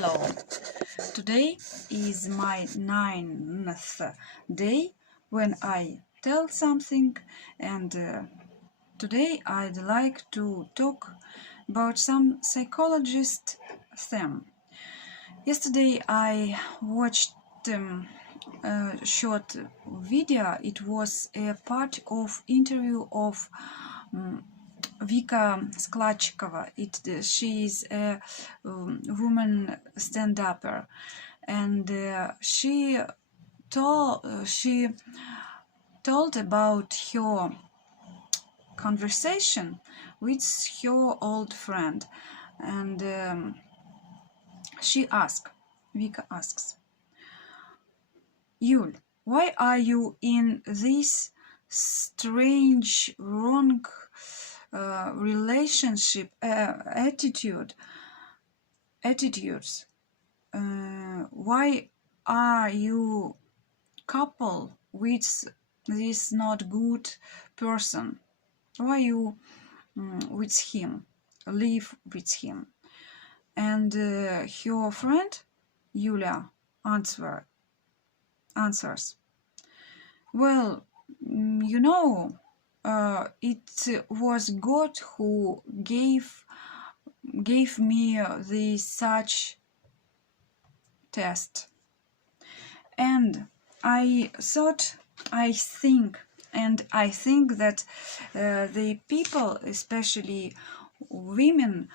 Hello. Today is my 9th day when I tell something, and today I'd like to talk about some psychologist theme. Yesterday I watched a short video. It was a part of interview of Vika Skladchikova. She is a woman stand-upper, and she told about her conversation with her old friend, and Vika asks, Yul, why are you in this strange, wrong relationship attitudes? Why are you couple with this not good person? Why you with him, live with him? And her friend Yulia answers, well, it was God who gave me the such test. And I think that the people, especially women,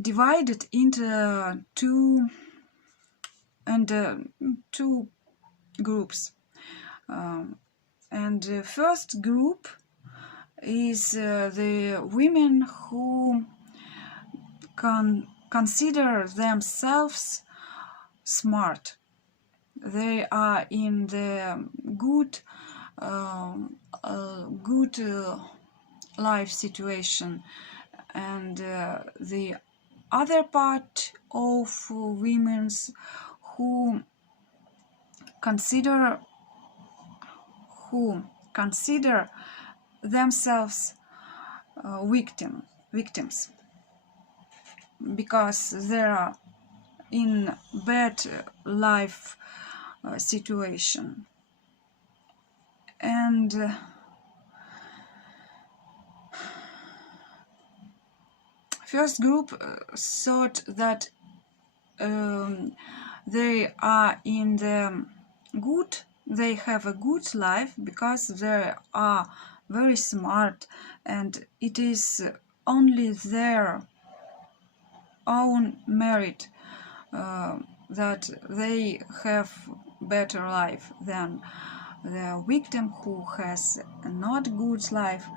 divided into two groups. And the first group is the women who consider themselves smart. They are in the good life situation, and the other part of women who consider themselves victims, because they are in bad life situation. And first group thought that they are in the good, they have a good life because they are very smart, and it is only their own merit that they have better life than the victim who has a not good life.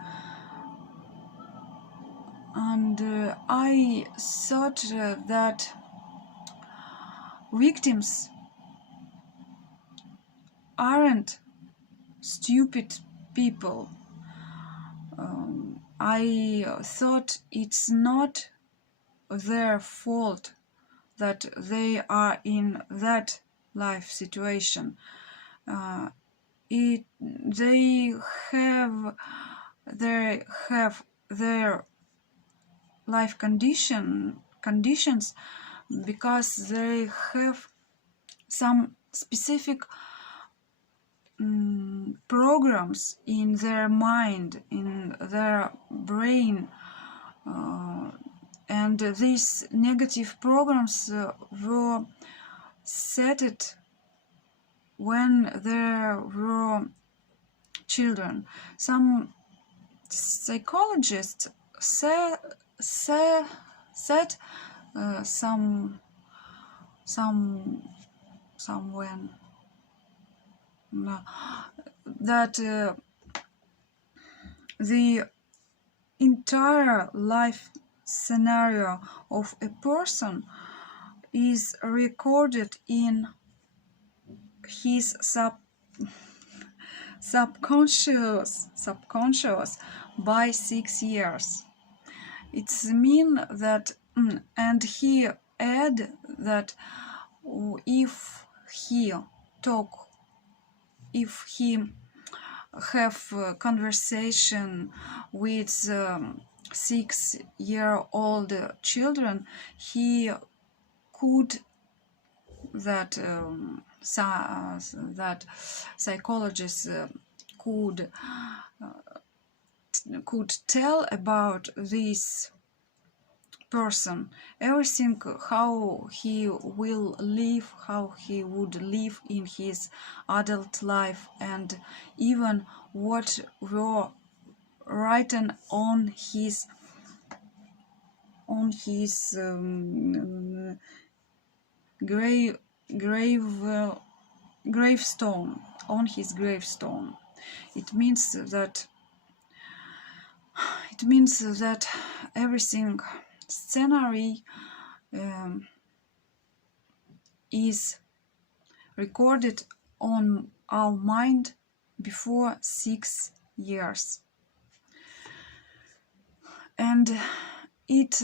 And I thought that victims aren't stupid people. I thought it's not their fault that they are in that life situation. They have their life conditions because they have some specific programs in their mind, in their brain, and these negative programs were set when there were children. Some psychologists said when that the entire life scenario of a person is recorded in his subconscious by 6 years. It's mean that, and he add that if he have a conversation with 6-year-old children, he could that that psychologists could tell about this person, everything, how he will live, how he would live in his adult life, and even what were written on his grave gravestone, on his gravestone. It means that everything scenery is recorded on our mind before 6 years, and it's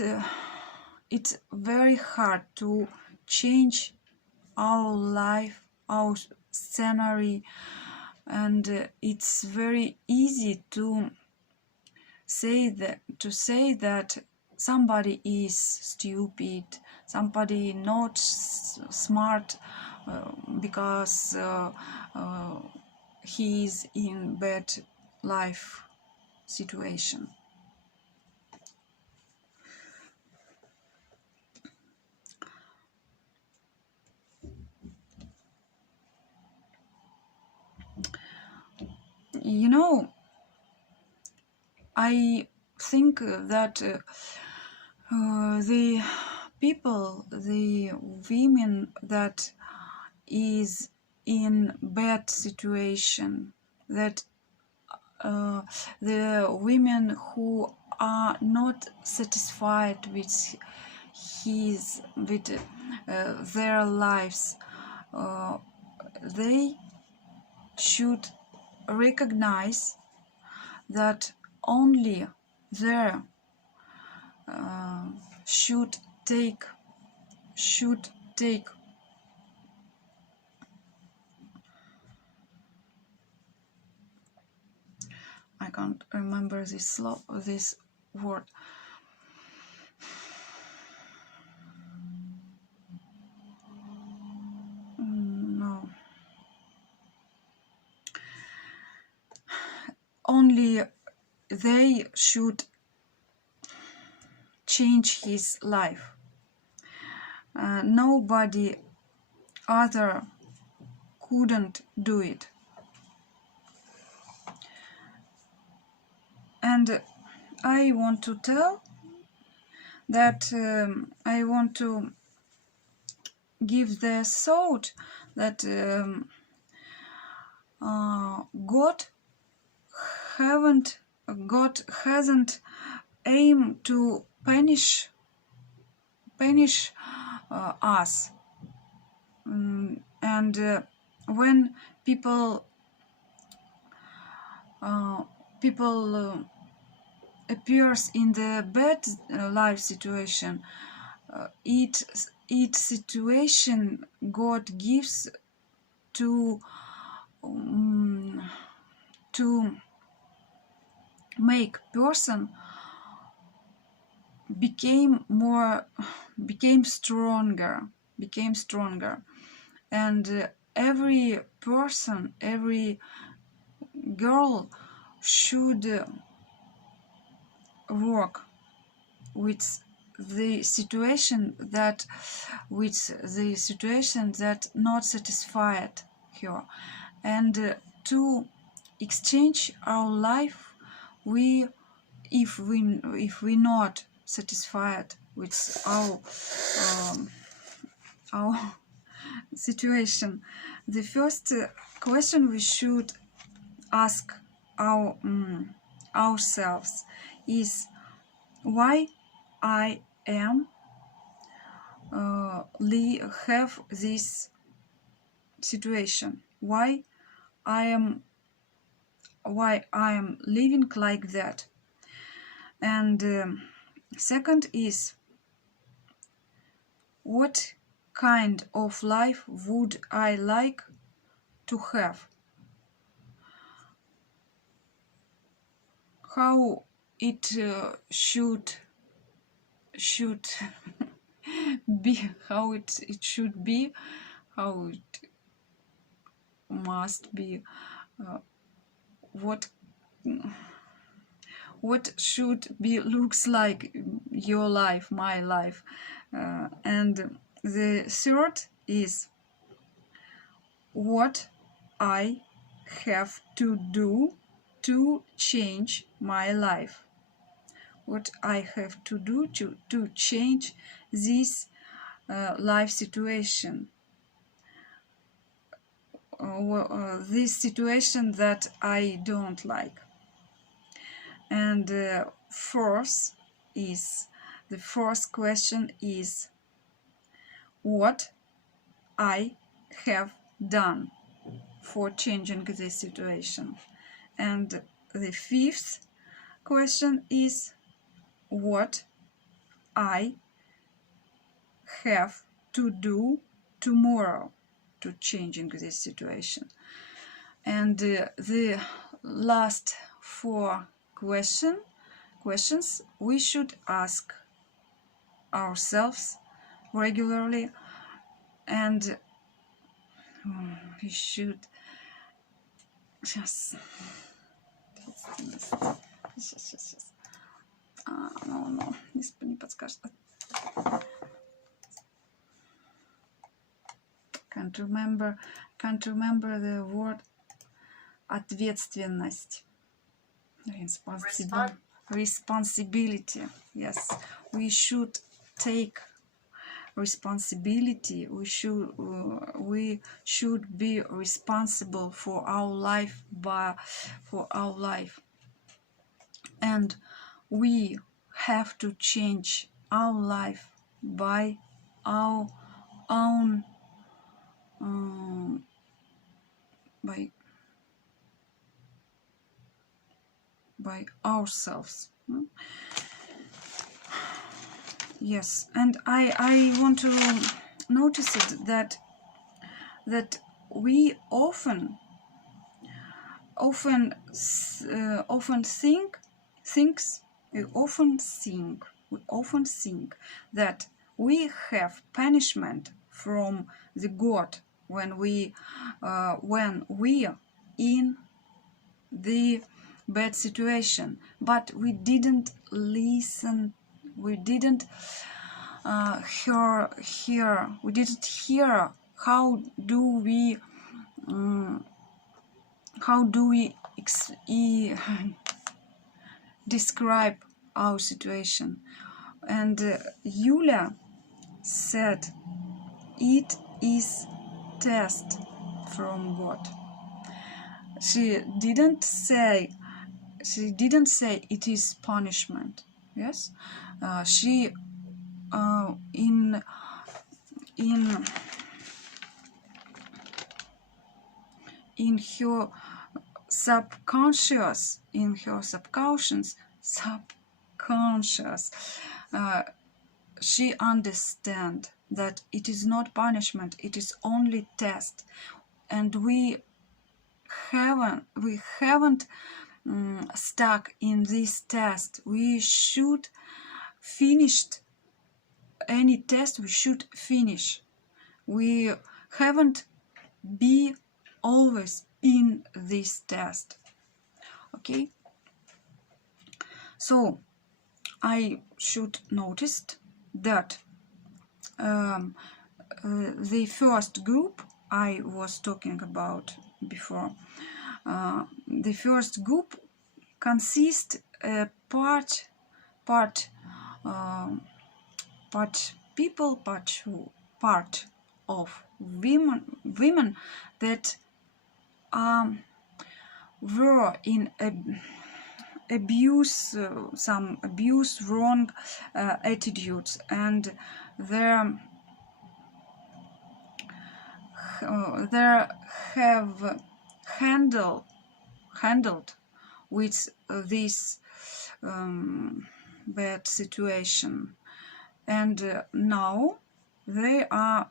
very hard to change our life, our scenery, and it's very easy to say that somebody is stupid, somebody not smart because he is in bad life situation. You know, I think that the people, the women that is in bad situation, that the women who are not satisfied with their lives, they should recognize that only there should take I can't remember this word. No. Only they should change his life. Nobody other couldn't do it. And I want to tell that I want to give the thought that God hasn't aimed to punish us, and when people appears in the bad life situation, it situation God gives to make person became stronger, and every person, every girl should work with the situation that not satisfied her, and to exchange our life, if we not satisfied with our situation, the first question we should ask ourselves is why I am have this situation, why I am living like that. And second is, what kind of life would I like to have? How it should be, how it should be, how it must be, what should be looks like your life, my life. And the third is what I have to do to change my life. What I have to do to change this life situation. This situation that I don't like. And the fourth question is what I have done for changing this situation. And the fifth question is what I have to do tomorrow to changing this situation. And the last four questions we should ask ourselves regularly, and we should just сейчас. No, не подскажет. Can't remember the word. Ответственность. Responsibility. Yes, we should take responsibility. We should be responsible for our life, and we have to change our life by our own by ourselves. Yes, and I want to notice it that we often think that we have punishment from the God when we are in the bad situation, but we didn't listen, we didn't hear how do we describe our situation. And Yulia said it is test from God. She didn't say it is punishment. Yes, she in her subconscious, she understand that it is not punishment, it is only test, and we haven't stuck in this test. We should finish any test. We should finish. We haven't be always in this test. Okay, so I should notice that the first group I was talking about before, the first group consists part of women that were in some abuse, wrong attitudes, and they have handled with this bad situation, and now they are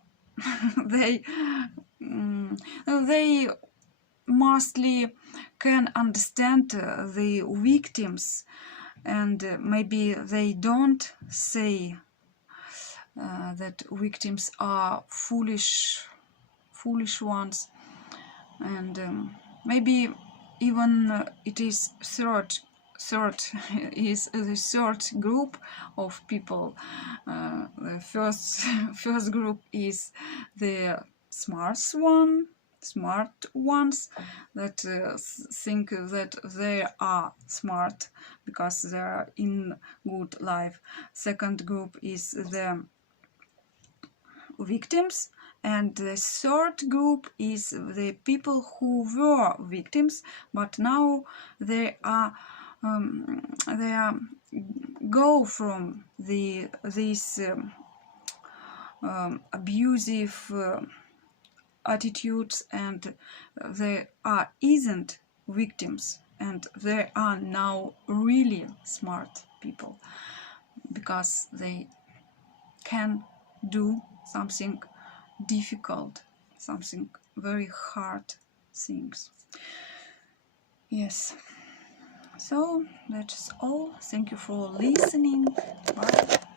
they mostly can understand the victims and maybe they don't say that victims are foolish ones, and maybe even it is third is the third group of people. The first group is the smart ones that think that they are smart because they are in good life. Second group is the victims, and the third group is the people who were victims but now they are go from these abusive attitudes, and they isn't victims, and they are now really smart people because they can do something difficult, something very hard things. Yes, so that's all. Thank you for listening. Bye.